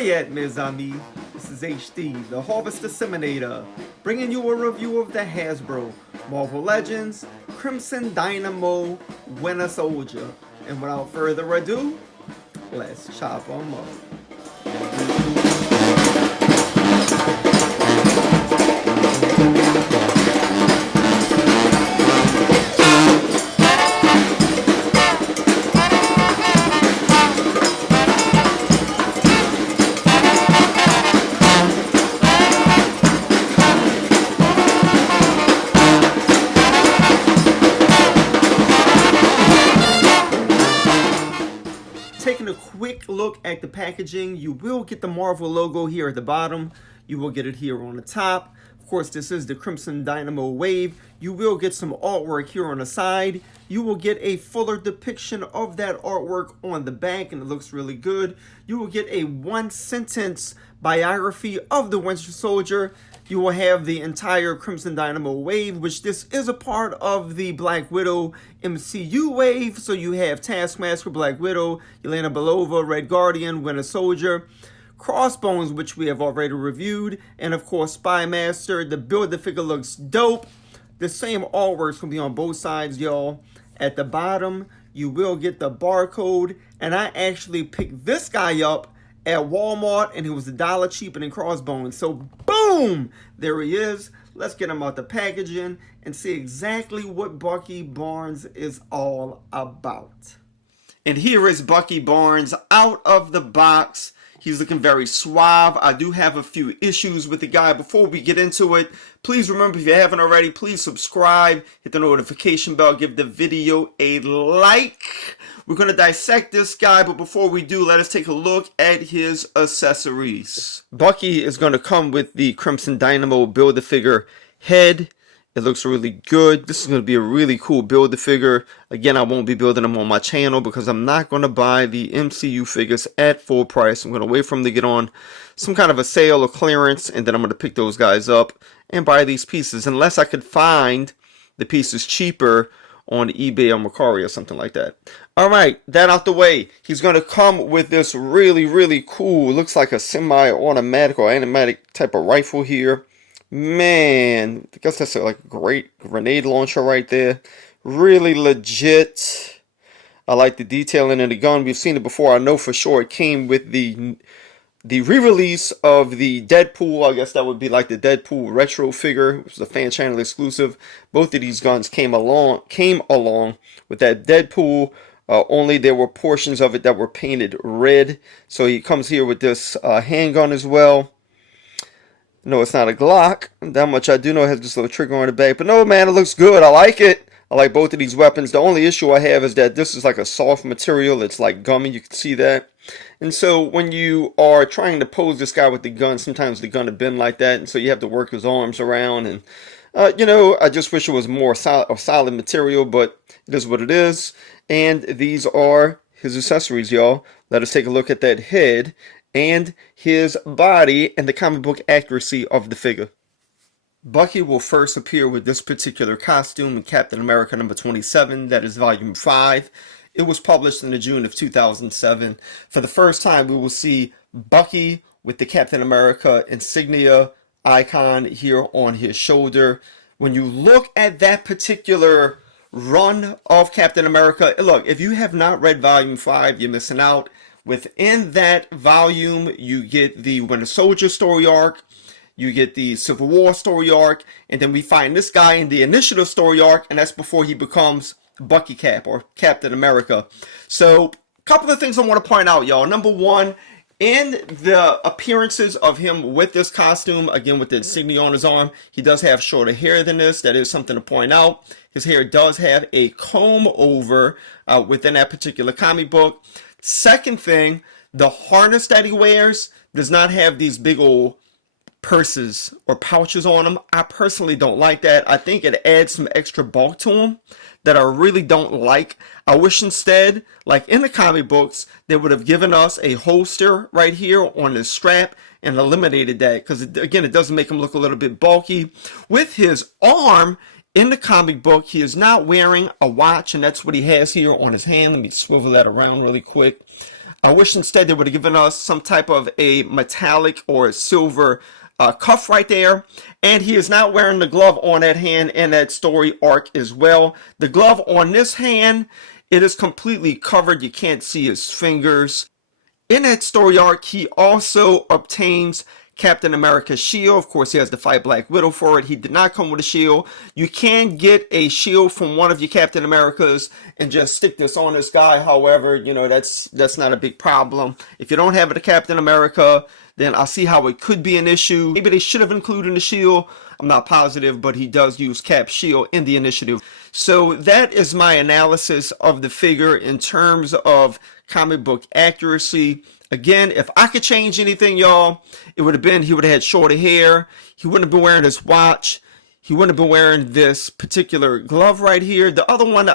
Where you at, mes amis? This is HD, the Harvest Disseminator, bringing you a review of the Hasbro Marvel Legends Crimson Dynamo Winter Soldier. And without further ado, let's chop them up. Taking a quick look at the packaging, you will get the Marvel logo here at the bottom. You will get it here on the top. Of course, this is the Crimson Dynamo Wave. You will get some artwork here on the side. You will get a fuller depiction of that artwork on the back, and it looks really good. You will get a one-sentence biography of the Winter Soldier. You will have the entire Crimson Dynamo Wave, which this is a part of the Black Widow MCU wave. So you have Taskmaster, Black Widow, Yelena Belova, Red Guardian, Winter Soldier, Crossbones, which we have already reviewed, and of course Spy Master. The Build-A-Figure looks dope. The same artwork's gonna be on both sides, y'all. At the bottom, you will get the barcode, and I actually picked this guy up at Walmart, and he was $1 cheaper than Crossbones. So boom, there he is. Let's get him out the packaging and see exactly what Bucky Barnes is all about. And here is Bucky Barnes out of the box. He's looking very suave. I do have a few issues with the guy. Before we get into it, please remember, if you haven't already, please subscribe, hit the notification bell, give the video a like. We're going to dissect this guy, but before we do, let us take a look at his accessories. Bucky is going to come with the Crimson Dynamo Build-A-Figure head. It looks really good. This is going to be a really cool Build-A-Figure. Again, I won't be building them on my channel because I'm not going to buy the MCU figures at full price. I'm going to wait for them to get on some kind of a sale or clearance, and then I'm going to pick those guys up and buy these pieces, unless I could find the pieces cheaper on eBay or Mercari or something like that. Alright, that out the way. He's going to come with this really cool, looks like a semi-automatic or automatic type of rifle here. Man, I guess that's like a great grenade launcher right there. Really legit. I like the detailing in the gun. We've seen it before. I know for sure it came with the re-release of the Deadpool. I guess that would be like the Deadpool retro figure, which was a fan channel exclusive. Both of these guns came along with that Deadpool. Only there were portions of it that were painted red. So he comes here with this handgun as well. No, it's not a Glock. That much I do know. It has this little trigger on the back. But no, man, it looks good. I like it. I like both of these weapons. The only issue I have is that this is like a soft material. It's like gummy. You can see that. And so when you are trying to pose this guy with the gun, sometimes the gun will bend like that. And so you have to work his arms around. And, you know, I just wish it was more solid material. But it is what it is. And these are his accessories, y'all. Let us take a look at that head and his body and the comic book accuracy of the figure. Bucky will first appear with this particular costume in Captain America number 27. That is volume 5. It was published in the June of 2007. For the first time, we will see Bucky with the Captain America insignia icon here on his shoulder. When you look at that particular run of Captain America, look, if you have not read volume 5, you're missing out. Within that volume, you get the Winter Soldier story arc, you get the Civil War story arc, and then we find this guy in the Initiative story arc, and that's before he becomes Bucky Cap or Captain America. So, a couple of things I want to point out, y'all. Number one, in the appearances of him with this costume, again with the insignia on his arm, he does have shorter hair than this. That is something to point out. His hair does have a comb over within that particular comic book. Second thing, the harness that he wears does not have these big old purses or pouches on them. I personally don't like that. I think it adds some extra bulk to him that I really don't like. I wish instead, like in the comic books, they would have given us a holster right here on the strap and eliminated that, because again, it doesn't make him look a little bit bulky. With his arm, in the comic book, he is not wearing a watch, and that's what he has here on his hand. Let me swivel that around really quick. I wish instead they would have given us some type of a metallic or silver cuff right there. And he is not wearing the glove on that hand in that story arc as well. The glove on this hand, it is completely covered. You can't see his fingers. In that story arc, he also obtains Captain America's shield. Of course, he has to fight Black Widow for it. He did not come with a shield. You can get a shield from one of your Captain Americas and just stick this on this guy. However, you know, that's not a big problem. If you don't have a Captain America, then I see how it could be an issue. Maybe they should have included the shield. I'm not positive, but he does use Cap's shield in the initiative. So that is my analysis of the figure in terms of comic book accuracy. Again, if I could change anything, y'all, it would have been he would have had shorter hair. He wouldn't have been wearing his watch. He wouldn't have been wearing this particular glove right here. The other one,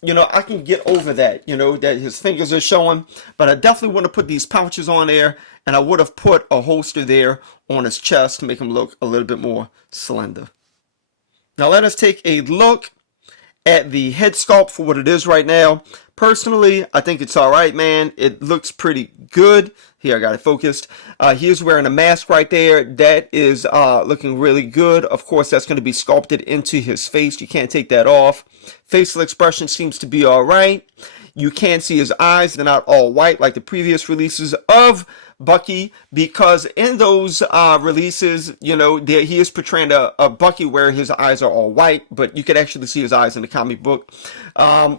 you know, I can get over that, you know, that his fingers are showing. But I definitely want to put these pouches on there. And I would have put a holster there on his chest to make him look a little bit more slender. Now let us take a look at the head sculpt for what it is right now. Personally, I think it's all right, man. It looks pretty good. Here, I got it focused. He is wearing a mask right there. That is looking really good. Of course, that's going to be sculpted into his face. You can't take that off. Facial expression seems to be all right. You can see his eyes. They're not all white like the previous releases of Bucky, because in those releases, you know, he is portraying a Bucky where his eyes are all white, but you can actually see his eyes in the comic book.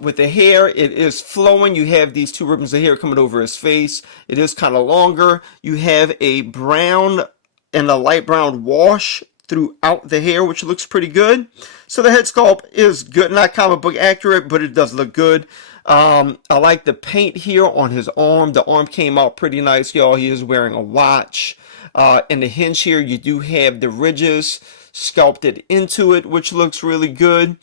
With the hair, it is flowing. You have these two ribbons of hair coming over his face. It is kind of longer. You have a brown and a light brown wash throughout the hair, which looks pretty good. So the head sculpt is good, not comic book accurate, but it does look good. I like the paint here on his arm. The arm came out pretty nice, y'all. He is wearing a watch. In the hinge here, you do have the ridges sculpted into it, which looks really good.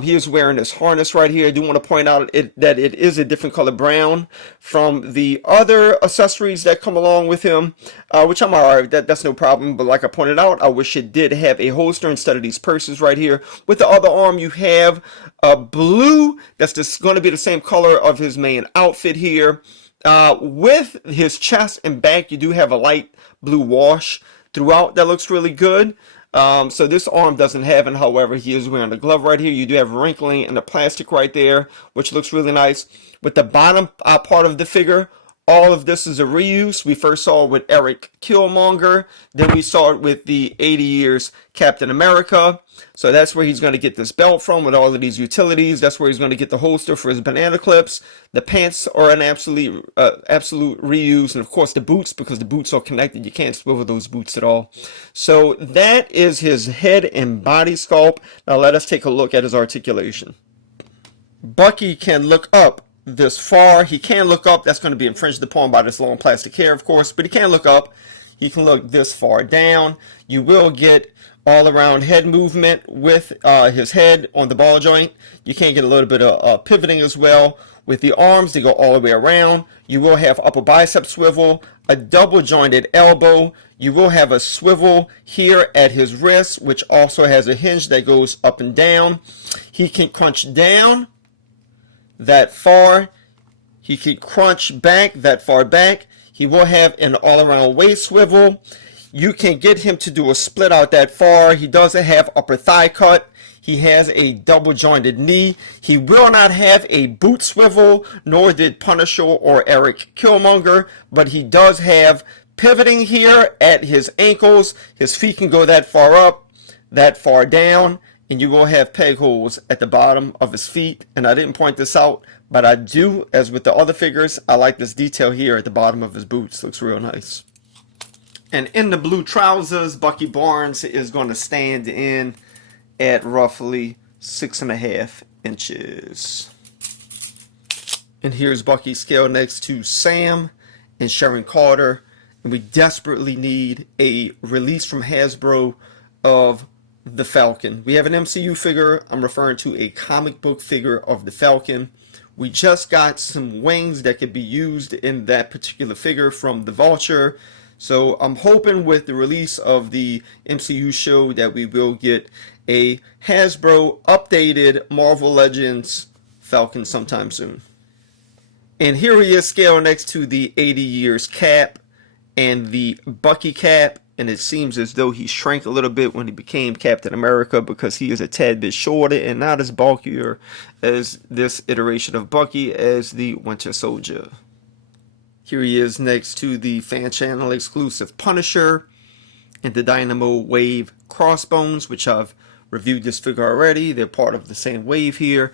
He is wearing this harness right here. I do want to point out that it is a different color brown from the other accessories that come along with him, which I'm alright. That's no problem. But like I pointed out, I wish it did have a holster instead of these purses right here. With the other arm, you have a blue that's just going to be the same color of his main outfit here. With his chest and back, you do have a light blue wash throughout. That looks really good. So this arm doesn't have it. However, he is wearing a glove right here. You do have wrinkling in the plastic right there, which looks really nice. With the bottom part of the figure, all of this is a reuse. We first saw it with Eric Killmonger. Then we saw it with the 80 years Captain America. So that's where he's going to get this belt from with all of these utilities. That's where he's going to get the holster for his banana clips. The pants are an absolute reuse. And of course the boots, because the boots are connected. You can't swivel those boots at all. So that is his head and body sculpt. Now let us take a look at his articulation. Bucky can look up this far. He can look up. That's going to be infringed upon by this long plastic hair, of course, but he can look up. He can look this far down. You will get all around head movement with his head on the ball joint. You can get a little bit of pivoting as well. With the arms, they go all the way around. You will have upper bicep swivel, a double jointed elbow. You will have a swivel here at his wrist, which also has a hinge that goes up and down. He can crunch down that far. He can crunch back that far back. He will have an all-around waist swivel. You can get him to do a split out that far. He doesn't have upper thigh cut. He has a double jointed knee. He will not have a boot swivel, nor did Punisher or Eric Killmonger, but he does have pivoting here at his ankles. His feet can go that far up, that far down. And you will have peg holes at the bottom of his feet. And I didn't point this out, but I do, as with the other figures, I like this detail here at the bottom of his boots. Looks real nice. And in the blue trousers, Bucky Barnes is going to stand in at roughly 6.5 inches. And here's Bucky scaled next to Sam and Sharon Carter. And we desperately need a release from Hasbro of the Falcon. We have an MCU figure. I'm referring to a comic book figure of the Falcon. We just got some wings that could be used in that particular figure from the Vulture. So I'm hoping with the release of the MCU show that we will get a Hasbro updated Marvel Legends Falcon sometime soon. And here he is scaled next to the 80 years cap and the Bucky cap. And it seems as though he shrank a little bit when he became Captain America, because he is a tad bit shorter and not as bulkier as this iteration of Bucky as the Winter Soldier. Here he is next to the fan channel exclusive Punisher and the Dynamo Wave Crossbones, which I've reviewed this figure already. They're part of the same wave here.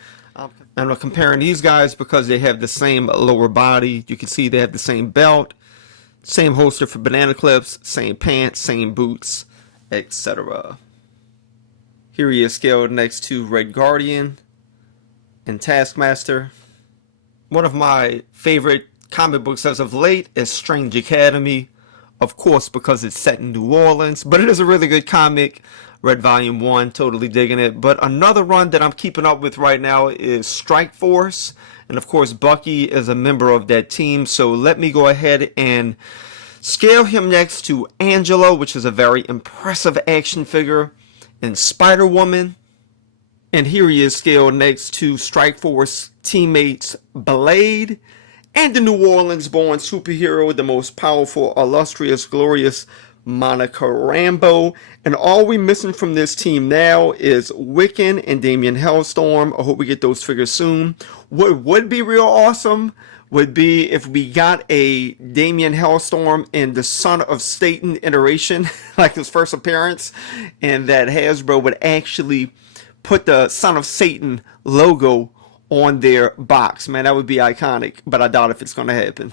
I'm comparing these guys because they have the same lower body. You can see they have the same belt, same holster for banana clips, same pants, same boots, etc. Here he is scaled next to Red Guardian and Taskmaster. One of my favorite comic books as of late is Strange Academy, of course, because it's set in New Orleans, but it is a really good comic. Read volume 1, totally digging it. But another run that I'm keeping up with right now is Strike Force, and of course Bucky is a member of that team. So let me go ahead and scale him next to Angela, which is a very impressive action figure, and Spider-Woman. And here he is scaled next to Strike Force teammates Blade and the New Orleans born superhero, the most powerful, illustrious, glorious Monica Rambeau. And all we missing from this team now is Wiccan and Damian Hellstorm. I hope we get those figures soon. What would be real awesome would be if we got a Damian Hellstorm in the Son of Satan iteration, like his first appearance, and that Hasbro would actually put the Son of Satan logo on their box. Man, that would be iconic, but I doubt if it's going to happen.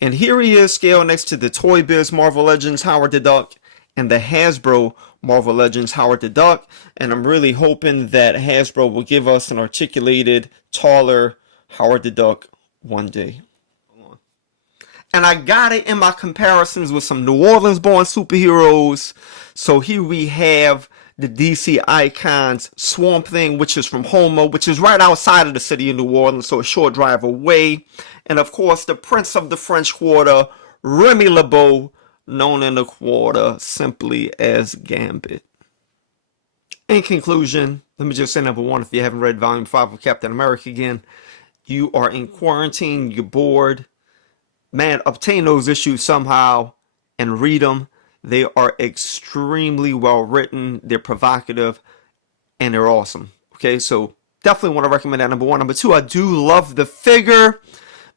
And here he is scaled next to the Toy Biz Marvel Legends Howard the Duck and the Hasbro Marvel Legends Howard the Duck. And I'm really hoping that Hasbro will give us an articulated, taller Howard the Duck one day. And I got it in my comparisons with some New Orleans born superheroes. So here we have the DC Icons Swamp Thing, which is from Houma, which is right outside of the city of New Orleans, so a short drive away. And of course, the Prince of the French Quarter, Remy LeBeau, known in the quarter simply as Gambit. In conclusion, let me just say, number one, if you haven't read Volume 5 of Captain America again, you are in quarantine, you're bored, man, obtain those issues somehow and read them. They are extremely well written, they're provocative, and they're awesome. Okay, so definitely want to recommend that, number one. Number two, I do love the figure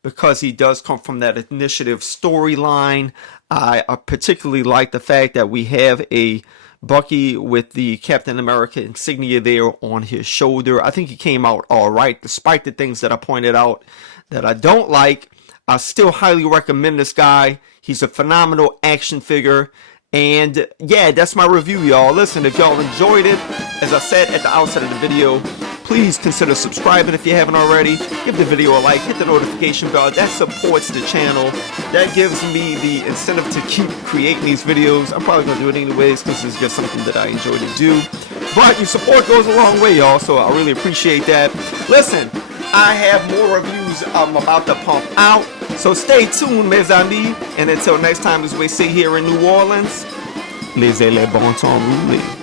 because he does come from that initiative storyline. I particularly like the fact that we have a Bucky with the Captain America insignia there on his shoulder. I think he came out all right, despite the things that I pointed out that I don't like. I still highly recommend this guy. He's a phenomenal action figure. And yeah, that's my review, y'all. Listen, if y'all enjoyed it, as I said at the outset of the video, please consider subscribing if you haven't already. Give the video a like, hit the notification bell. That supports the channel. That gives me the incentive to keep creating these videos. I'm probably going to do it anyways because it's just something that I enjoy to do. But your support goes a long way, y'all, so I really appreciate that. Listen, I have more reviews I'm about to pump out. So stay tuned, mes amis. And until next time, as we say here in New Orleans, laissez les bon temps rouler.